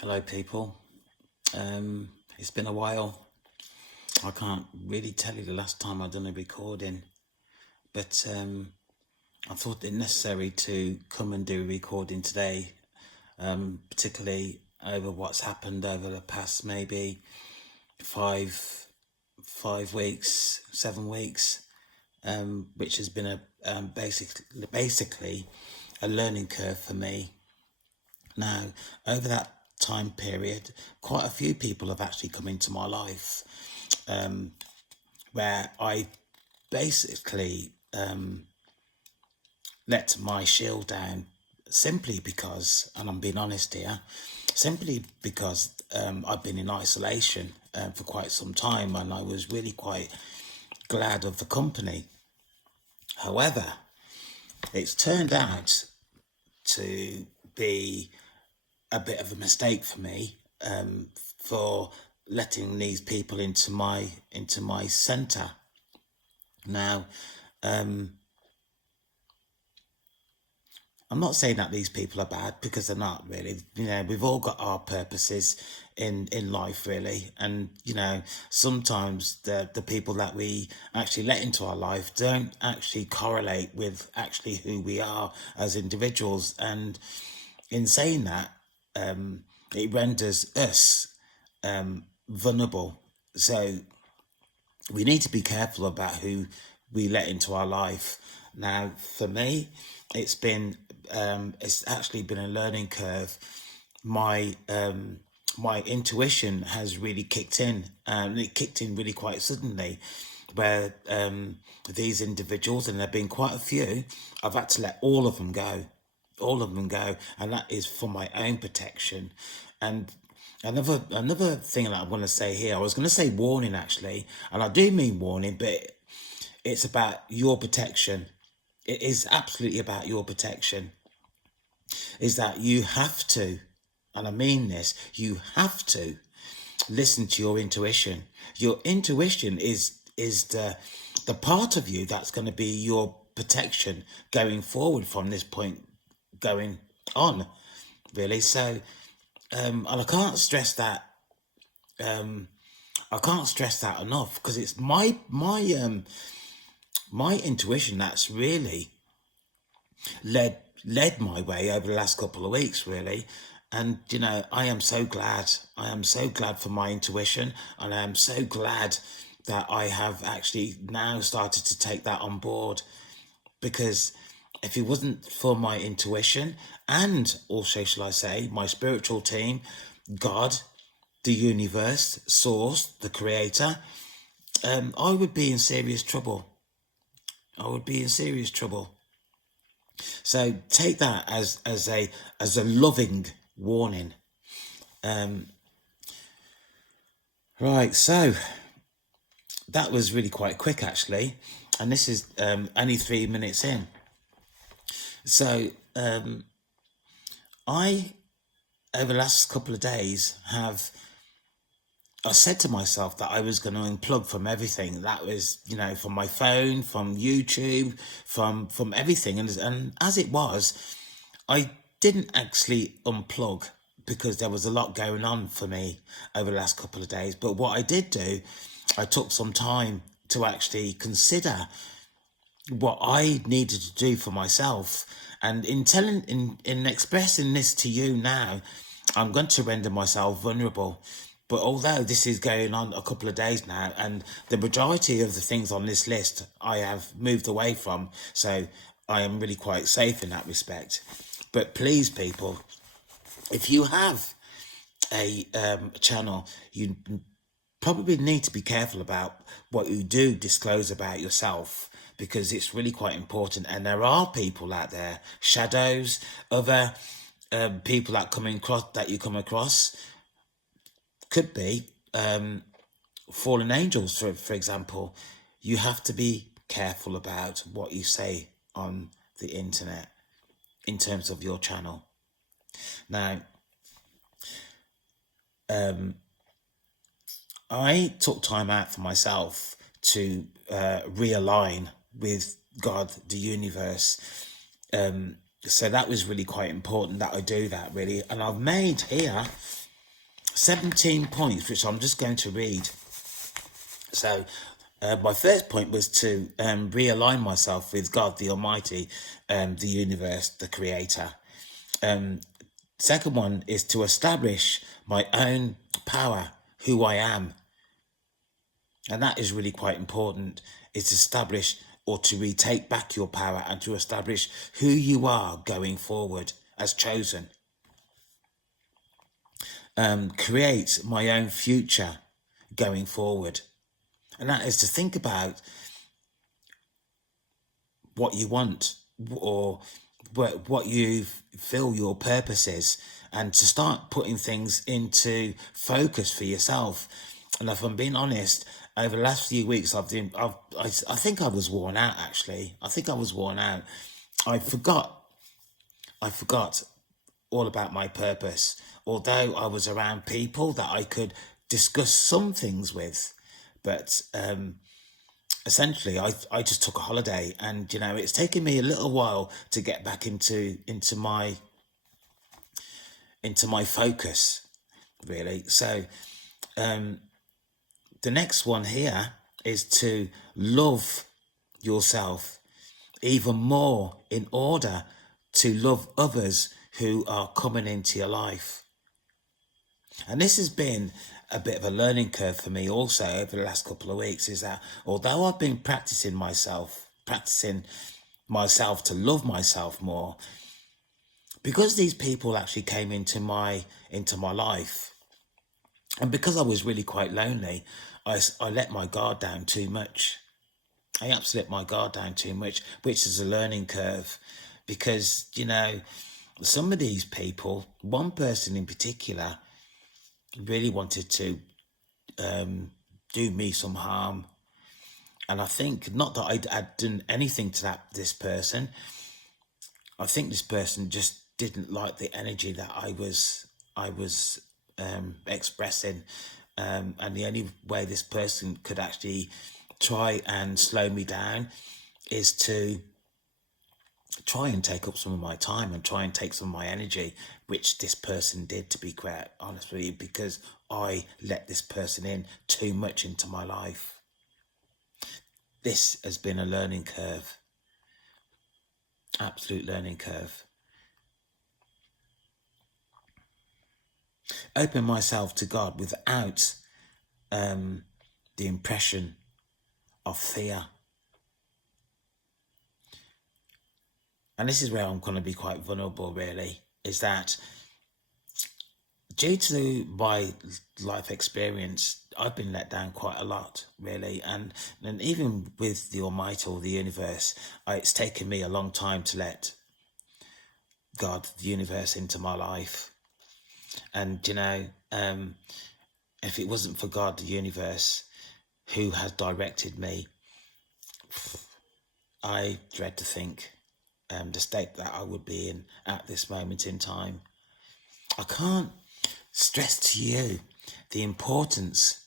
Hello, people. It's been a while. I can't really tell you the last time I've done a recording, but I thought it necessary to come and do a recording today, particularly over what's happened over the past maybe five weeks, 7 weeks, which has been a basically a learning curve for me. Now, over that time period, quite a few people have actually come into my life, where I basically let my shield down simply because, and I'm being honest here, simply because I've been in isolation for quite some time, and I was really quite glad of the company. However, it's turned out to be a bit of a mistake for me, for letting these people into my center. Now, I'm not saying that these people are bad, because they're not really. We've all got our purposes in life, really, and sometimes the people that we actually let into our life don't actually correlate with actually who we are as individuals. And in saying that, it renders us vulnerable. So we need to be careful about who we let into our life. Now, for me, it's actually been a learning curve. My intuition has really kicked in, and it kicked in really quite suddenly, where these individuals, and there have been quite a few, I've had to let all of them go, and that is for my own protection. And another thing that I want to say here, I was going to say warning actually, and I do mean warning, but it's about your protection. It is absolutely about your protection. Is that you have to, and I mean this, you have to listen to your intuition. Your intuition is the part of you that's going to be your protection going forward from this point going on, really. So, and I can't stress that. I can't stress that enough, because it's my intuition that's really led my way over the last couple of weeks, really. And I am so glad. I am so glad for my intuition, and I am so glad that I have actually now started to take that on board, because if it wasn't for my intuition, and also, shall I say, my spiritual team, God, the universe, source, the creator, I would be in serious trouble. I would be in serious trouble. So take that as a loving warning. Right, so that was really quite quick actually, and this is only 3 minutes in. So I, over the last couple of days, I said to myself that I was going to unplug from everything. That was, from my phone, from YouTube, from everything. And as it was, I didn't actually unplug, because there was a lot going on for me over the last couple of days. But what I did do, I took some time to actually consider what I needed to do for myself. And in expressing this to you now, I'm going to render myself vulnerable. But although this is going on a couple of days now, and the majority of the things on this list I have moved away from, so I am really quite safe in that respect. But please, people, if you have a channel, you probably need to be careful about what you do disclose about yourself, because it's really quite important. And there are people out there, shadows, other people that you come across, could be fallen angels, for example. You have to be careful about what you say on the internet in terms of your channel. Now, I took time out for myself to realign with God, the universe. So that was really quite important that I do that, really. And I've made here 17 points, which I'm just going to read. So, my first point was to realign myself with God, the Almighty, the universe, the Creator. Second one is to establish my own power, who I am. And that is really quite important, is to establish or to retake back your power and to establish who you are going forward as chosen. Create my own future going forward. And that is to think about what you want or what you feel your purpose is, and to start putting things into focus for yourself. And if I'm being honest, over the last few weeks, I think I was worn out, actually. I think I was worn out. I forgot all about my purpose, although I was around people that I could discuss some things with. But essentially, I just took a holiday, and it's taken me a little while to get back into my focus, really. So the next one here is to love yourself even more in order to love others who are coming into your life. And this has been a bit of a learning curve for me also over the last couple of weeks, is that although I've been practicing myself to love myself more, because these people actually came into my life, and because I was really quite lonely, I let my guard down too much. I absolutely let my guard down too much, which is a learning curve, because, some of these people, one person in particular, really wanted to do me some harm. And I think, not that I'd done anything to this person, I think this person just didn't like the energy that I was expressing. And the only way this person could actually try and slow me down is to try and take up some of my time and try and take some of my energy, which this person did, to be quite honest with you, because I let this person in too much into my life. This has been a learning curve, absolute learning curve. Open myself to God without the impression of fear. And this is where I'm going to be quite vulnerable, really, is that due to my life experience, I've been let down quite a lot, really. And even with the Almighty or the universe, it's taken me a long time to let God, the universe, into my life. And, if it wasn't for God, the universe, who has directed me, I dread to think the state that I would be in at this moment in time. I can't stress to you the importance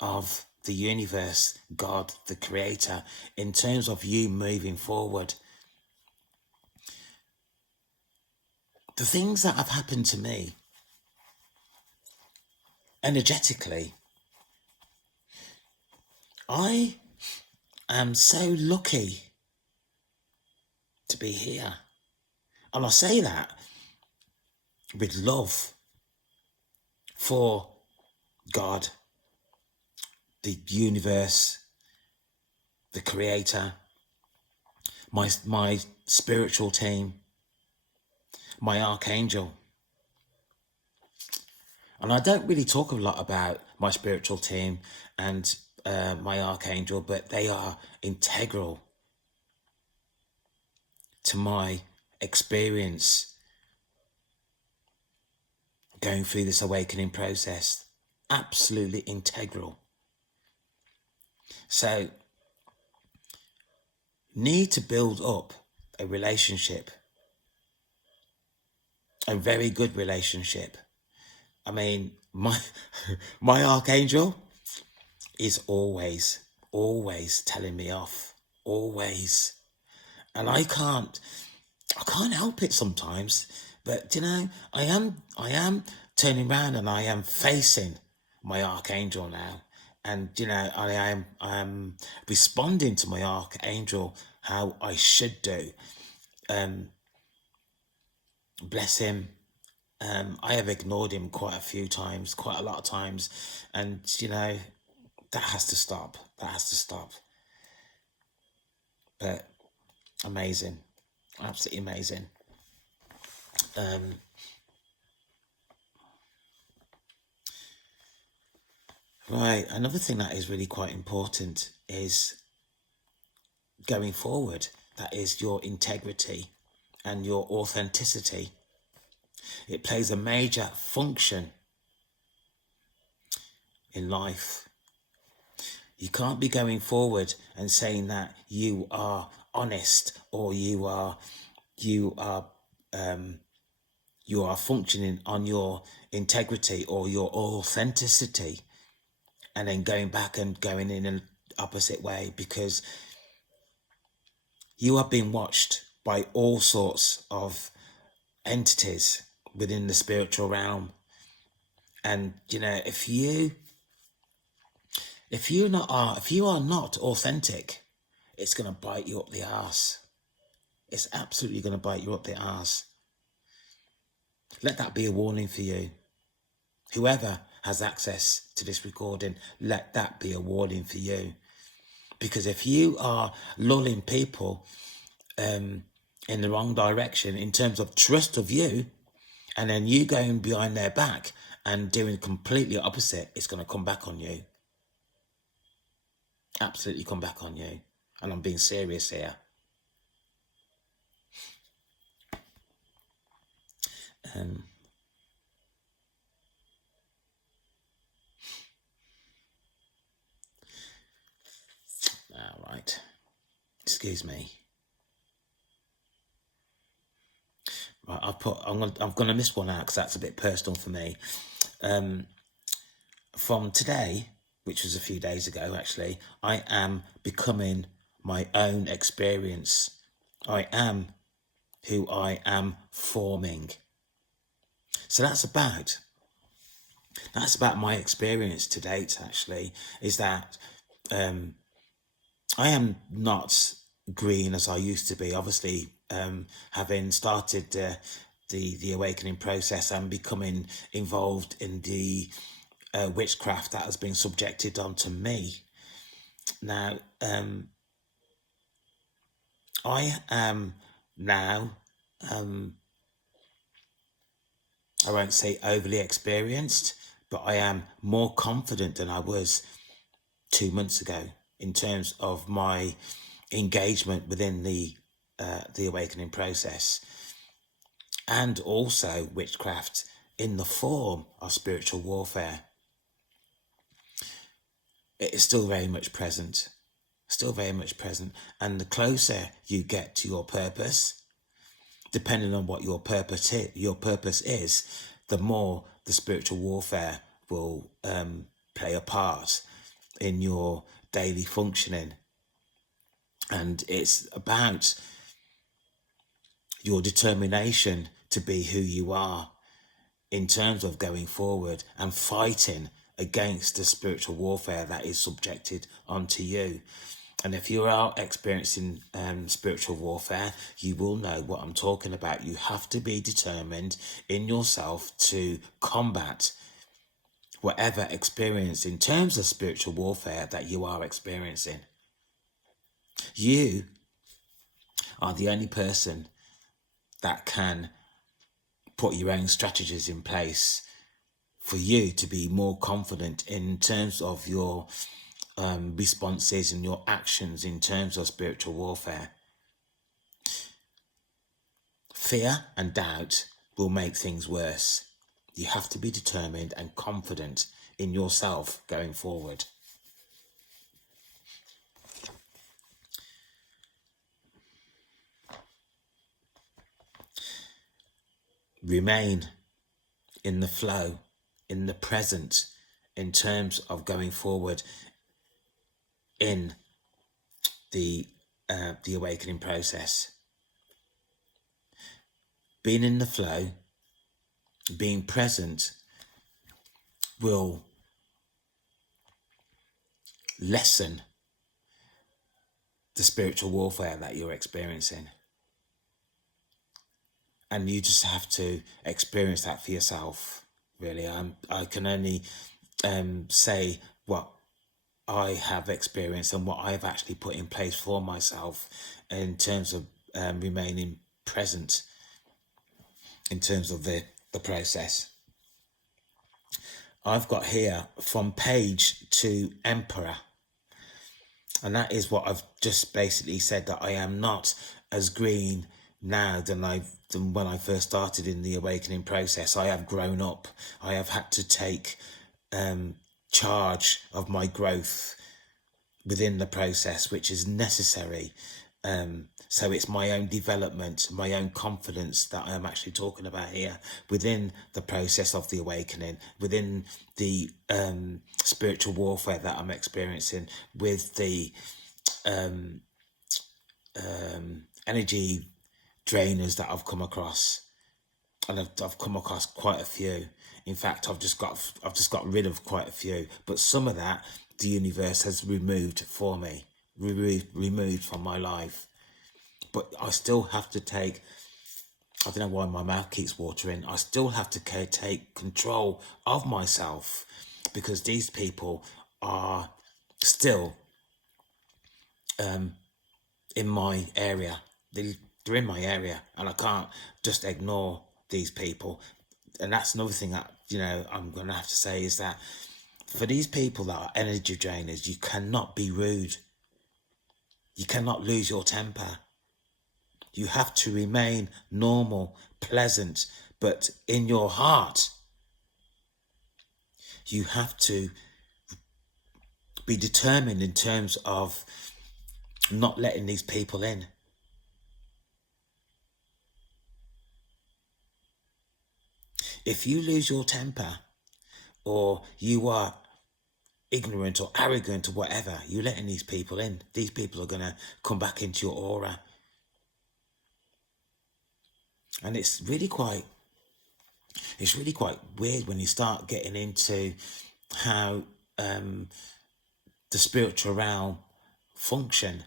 of the universe, God, the Creator, in terms of you moving forward. The things that have happened to me, energetically, I am so lucky to be here. And I say that with love for God, the universe, the Creator, my spiritual team, my archangel. And I don't really talk a lot about my spiritual team and my archangel, but they are integral to my experience going through this awakening process. Absolutely integral. So, need to build up a relationship, a very good relationship. I mean, my archangel is always telling me off, always. And I can't help it sometimes, but I am turning around and I am facing my archangel now. And, I am responding to my archangel how I should do. Bless him. I have ignored him quite a lot of times. And, that has to stop. That has to stop. But amazing. Absolutely amazing. Right. Another thing that is really quite important is going forward. That is your integrity and your authenticity. It plays a major function in life. You can't be going forward and saying that you are honest or you are functioning on your integrity or your authenticity, and then going back and going in an opposite way, because you are being watched by all sorts of entities within the spiritual realm. And if you are not authentic, it's going to bite you up the arse. It's absolutely going to bite you up the arse. Let that be a warning for you. Whoever has access to this recording, let that be a warning for you. Because if you are lulling people in the wrong direction in terms of trust of you, and then you going behind their back and doing completely opposite, it's going to come back on you. Absolutely come back on you. And I'm being serious here. All right. Excuse me. Right, I'm gonna miss one out because that's a bit personal for me. From today, which was a few days ago, actually, I am becoming my own experience. I am who I am forming. So that's about my experience to date, actually, is that I am not green as I used to be. Obviously, having started the awakening process and becoming involved in the witchcraft that has been subjected onto me. Now, I am now, I won't say overly experienced, but I am more confident than I was 2 months ago in terms of my engagement within the awakening process, and also witchcraft in the form of spiritual warfare. It is still very much present, and the closer you get to your purpose, depending on what your purpose is, the more the spiritual warfare will play a part in your daily functioning. And it's about your determination to be who you are in terms of going forward and fighting against the spiritual warfare that is subjected onto you. And if you are experiencing spiritual warfare, you will know what I'm talking about. You have to be determined in yourself to combat whatever experience in terms of spiritual warfare that you are experiencing. You are the only person that can put your own strategies in place for you to be more confident in terms of your responses and your actions in terms of spiritual warfare. Fear and doubt will make things worse. You have to be determined and confident in yourself going forward. Remain in the flow, in the present, in terms of going forward in the awakening process. Being in the flow, being present will lessen the spiritual warfare that you're experiencing. And you just have to experience that for yourself, really. I can only say what I have experienced and what I've actually put in place for myself in terms of remaining present in terms of the process. I've got here from page to emperor. And that is what I've just basically said, that I am not as green now than when I first started in the awakening process. I have grown up. I have had to take charge of my growth within the process, which is necessary. So it's my own development, my own confidence that I am actually talking about here within the process of the awakening, within the spiritual warfare that I'm experiencing, with the energy drainers that I've come across. And I've come across quite a few. In fact, I've just got rid of quite a few, but some of that the universe has removed for me, removed from my life. But I still have to take, I don't know why my mouth keeps watering, I still have to take control of myself, because these people are still in my area. They're in my area, and I can't just ignore these people. And that's another thing that, I'm going to have to say, is that for these people that are energy drainers, you cannot be rude. You cannot lose your temper. You have to remain normal, pleasant, but in your heart, you have to be determined in terms of not letting these people in. If you lose your temper, or you are ignorant or arrogant or whatever, you're letting these people in. These people are going to come back into your aura. And it's really quite weird when you start getting into how the spiritual realm function.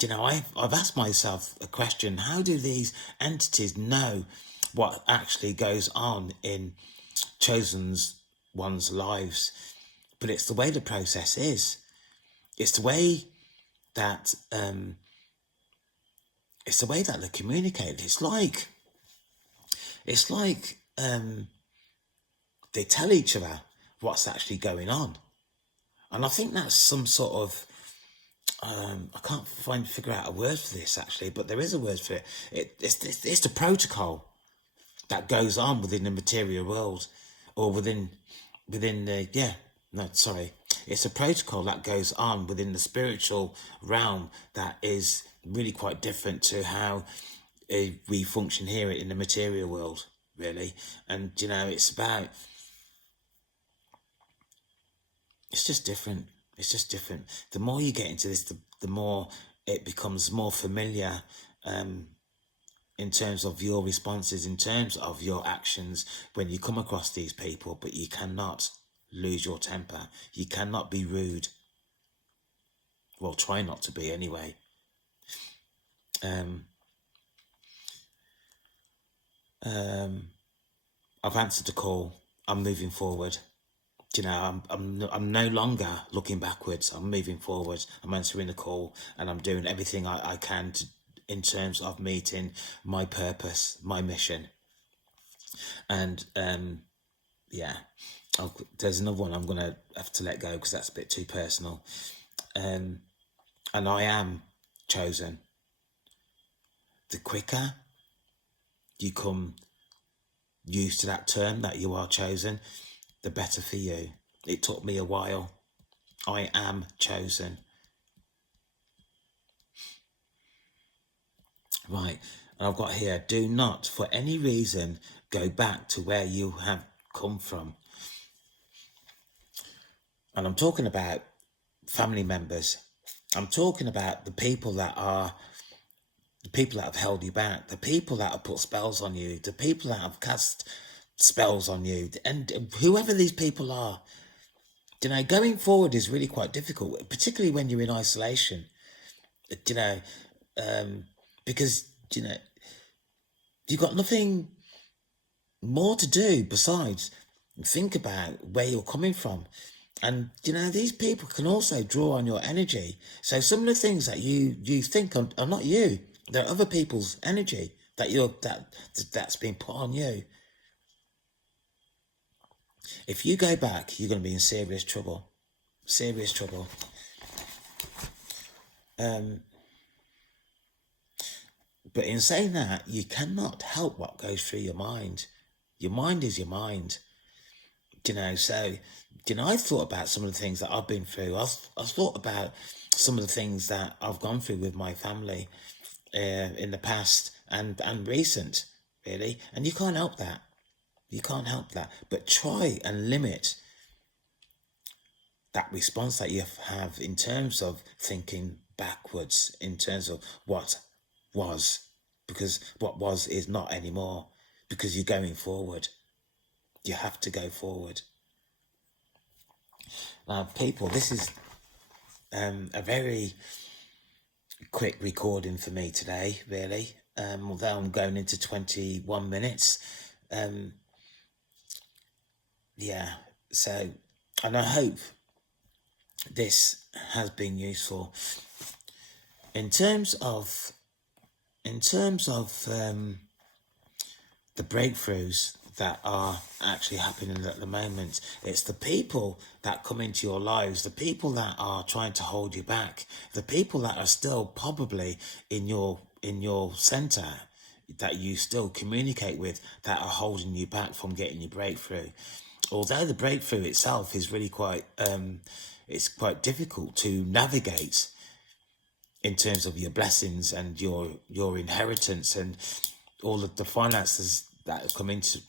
I've asked myself a question: how do these entities know what actually goes on in chosen ones' lives? But it's the way the process is. It's the way that they communicate. It's like they tell each other what's actually going on. And I think that's some sort of, I can't figure out a word for this actually, but there is a word for it. It's the protocol that goes on within the material world, or within the, it's a protocol that goes on within the spiritual realm that is really quite different to how we function here in the material world, really. And it's just different. It's just different. The more you get into this, the more it becomes more familiar, in terms of your responses, in terms of your actions when you come across these people. But you cannot lose your temper. You cannot be rude. Well, try not to be anyway. I've answered the call. I'm moving forward. I'm no longer looking backwards. I'm moving forward. I'm answering the call, and I'm doing everything I can in terms of meeting my purpose, my mission. And there's another one I'm going to have to let go because that's a bit too personal. And I am chosen. The quicker you come used to that term that you are chosen, the better for you. It took me a while. I am chosen. Right, and I've got here, do not for any reason go back to where you have come from. And I'm talking about family members. I'm talking about the people that have held you back, the people that have put spells on you, the people that have cast spells on you, and whoever these people are, going forward is really quite difficult, particularly when you're in isolation. You know, because you've got nothing more to do besides think about where you're coming from. And these people can also draw on your energy. So some of the things that you think are not you, they're other people's energy that's been put on you. If you go back, you're going to be in serious trouble. Serious trouble. But in saying that, you cannot help what goes through your mind. Your mind is your mind. So, I've thought about some of the things that I've been through. I've thought about some of the things that I've gone through with my family in the past and recent, really. And you can't help that. You can't help that. But try and limit that response that you have in terms of thinking backwards, in terms of what was, because what was is not anymore, because you're going forward. You have to go forward. Now, people, this is a very quick recording for me today, really. Although I'm going into 21 minutes. So, and I hope this has been useful. In terms of the breakthroughs that are actually happening at the moment, it's the people that come into your lives, the people that are trying to hold you back, the people that are still probably in your center that you still communicate with, that are holding you back from getting your breakthrough. Although the breakthrough itself is really quite it's quite difficult to navigate in terms of your blessings and your inheritance and all of the finances that are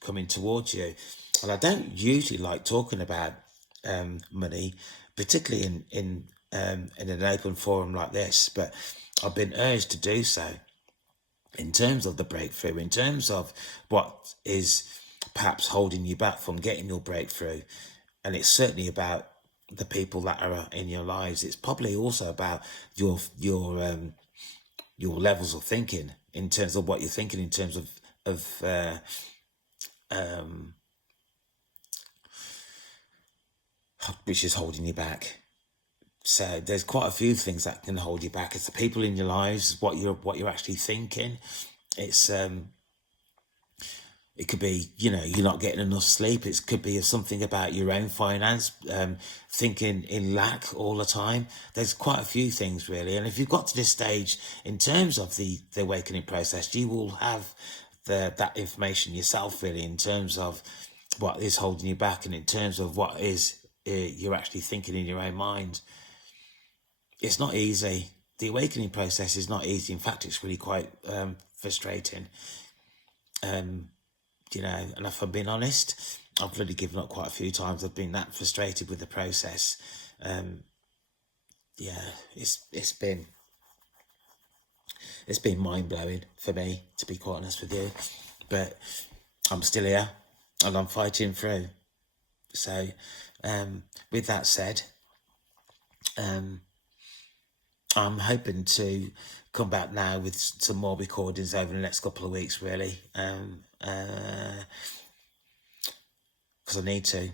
coming towards you. And I don't usually like talking about money, particularly in an open forum like this, but I've been urged to do so in terms of the breakthrough, in terms of what is perhaps holding you back from getting your breakthrough. And it's certainly about the people that are in your lives. It's probably also about your levels of thinking, in terms of what you're thinking, in terms of which is holding you back. So there's quite a few things that can hold you back. It's the people in your lives, what you're actually thinking. It's it could be, you're not getting enough sleep. It could be something about your own finance, thinking in lack all the time. There's quite a few things, really. And if you've got to this stage in terms of the awakening process, you will have that information yourself, really, in terms of what is holding you back and in terms of what is you're actually thinking in your own mind. It's not easy. The awakening process is not easy. In fact, it's really quite frustrating. And if I'm being honest, I've really given up quite a few times. I've been that frustrated with the process. It's been mind-blowing for me, to be quite honest with you. But I'm still here and I'm fighting through. So with that said, I'm hoping to come back now with some more recordings over the next couple of weeks, really. Because I need to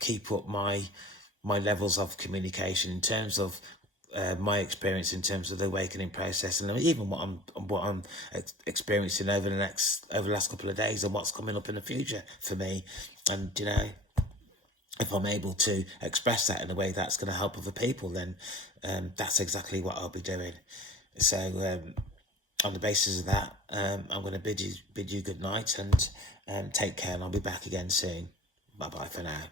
keep up my levels of communication in terms of my experience, in terms of the awakening process, and even what I'm experiencing over the last couple of days, and what's coming up in the future for me. And if I'm able to express that in a way that's going to help other people, then that's exactly what I'll be doing. So on the basis of that, I'm going to bid you good night and take care, and I'll be back again soon. Bye bye for now.